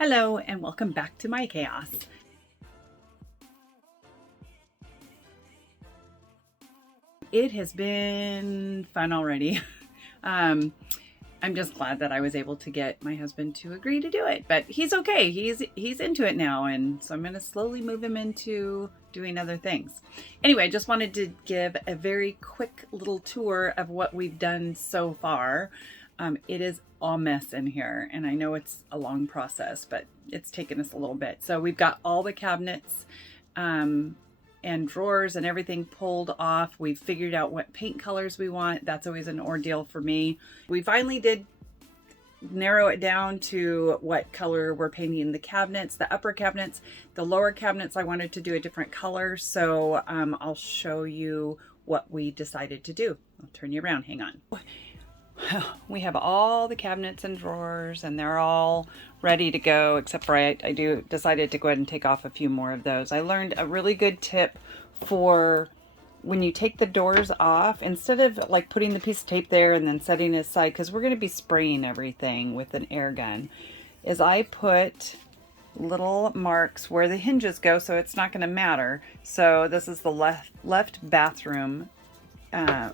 Hello and welcome back to my chaos. It has been fun already. I'm just glad that I was able to get my husband to agree to do it, but he's okay. He's into it now, and so I'm going to slowly move him into doing other things. Anyway, I just wanted to give a very quick little tour of what we've done so far. It is a mess in here, and I know it's a long process, but it's taken us a little bit. So we've got all the cabinets and drawers and everything pulled off. We've figured out what paint colors we want. That's always an ordeal for me. We finally did narrow it down to what color we're painting the cabinets, the upper cabinets. The lower cabinets, I wanted to do a different color, so I'll show you what we decided to do. I'll turn you around, hang on. We have all the cabinets and drawers, and they're all ready to go, except for I decided to go ahead and take off a few more of those. I learned a really good tip for when you take the doors off, instead of like putting the piece of tape there and then setting it aside, because we're going to be spraying everything with an air gun, is I put little marks where the hinges go, so it's not going to matter. So this is the left bathroom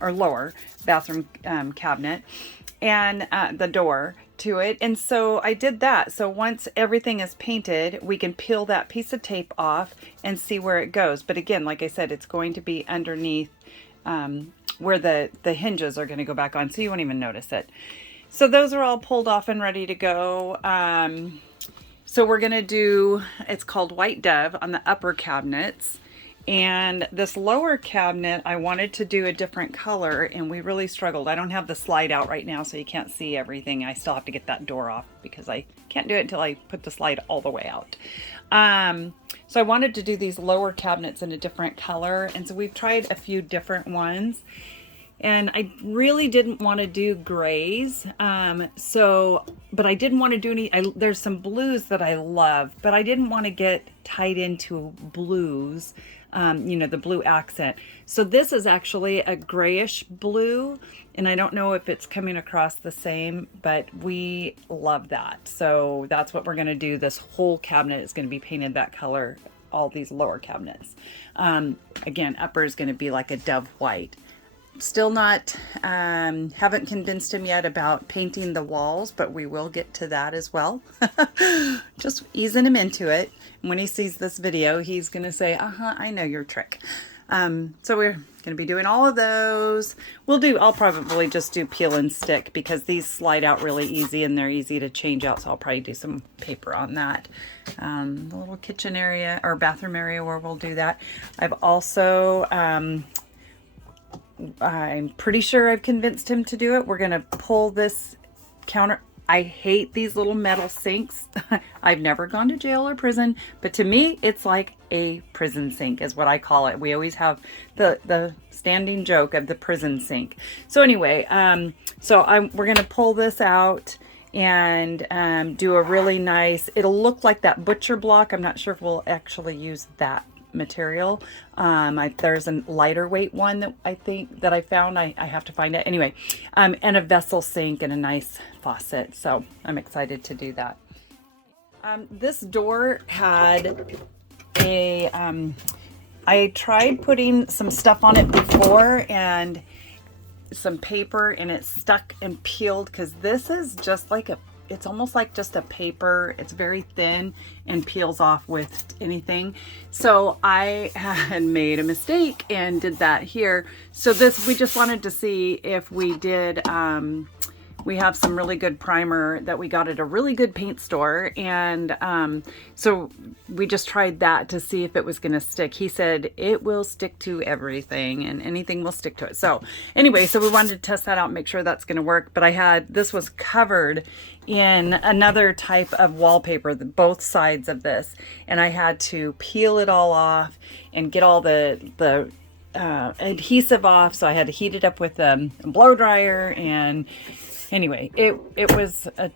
or lower bathroom cabinet, and the door to it. And so I did that. So once everything is painted, we can peel that piece of tape off and see where it goes. But again, like I said, it's going to be underneath where the hinges are going to go back on, so you won't even notice it. So those are all pulled off and ready to go. So we're going to do, it's called White Dove on the upper cabinets. And this lower cabinet, I wanted to do a different color, and we really struggled. I don't have the slide out right now, so you can't see everything. I still have to get that door off because I can't do it until I put the slide all the way out. So I wanted to do these lower cabinets in a different color, and so we've tried a few different ones. And I really didn't want to do grays, but I didn't want to do any, there's some blues that I love, but I didn't want to get tied into blues, the blue accent. So this is actually a grayish blue, and I don't know if it's coming across the same, but we love that. So that's what we're going to do. This whole cabinet is going to be painted that color, all these lower cabinets. Again, upper is going to be like a dove white. Still not, haven't convinced him yet about painting the walls, but we will get to that as well. Just easing him into it. And when he sees this video, he's going to say, I know your trick. So we're going to be doing all of those. I'll probably just do peel and stick because these slide out really easy and they're easy to change out. So I'll probably do some paper on that. The little kitchen area or bathroom area where we'll do that. I've also, I'm pretty sure I've convinced him to do it. We're going to pull this counter. I hate these little metal sinks. I've never gone to jail or prison, but to me, it's like a prison sink is what I call it. We always have the standing joke of the prison sink. So anyway, we're going to pull this out and do a really nice, it'll look like that butcher block. I'm not sure if we'll actually use that material. There's a lighter weight one that I found. I have to find it anyway, and a vessel sink and a nice faucet, so I'm excited to do that. This door had a I tried putting some stuff on it before and some paper, and it stuck and peeled because this is just like it's almost like just a paper. It's very thin and peels off with anything. So I had made a mistake and did that here. So we just wanted to see if we did, we have some really good primer that we got at a really good paint store. And so we just tried that to see if it was gonna stick. He said it will stick to everything and anything will stick to it. So anyway, so we wanted to test that out and make sure that's gonna work. But this was covered in another type of wallpaper, both sides of this. And I had to peel it all off and get all the adhesive off. So I had to heat it up with a blow dryer, and anyway, it was a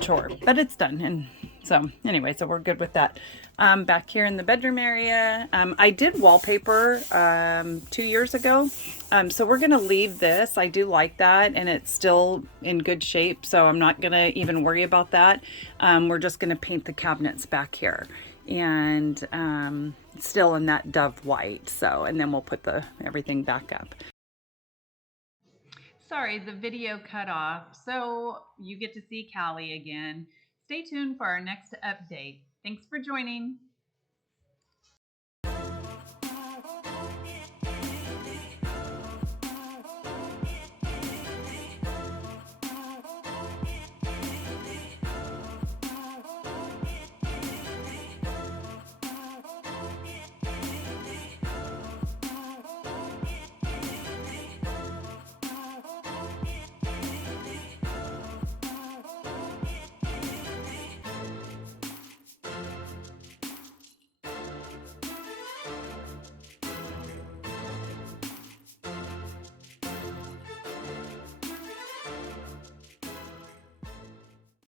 chore, but it's done. And So anyway, so we're good with that. Back here in the bedroom area, I did wallpaper 2 years ago. So we're going to leave this. I do like that, and it's still in good shape, so I'm not going to even worry about that. We're just going to paint the cabinets back here, and still in that dove white. So, and then we'll put everything back up. Sorry, the video cut off. So you get to see Callie again. Stay tuned for our next update. Thanks for joining.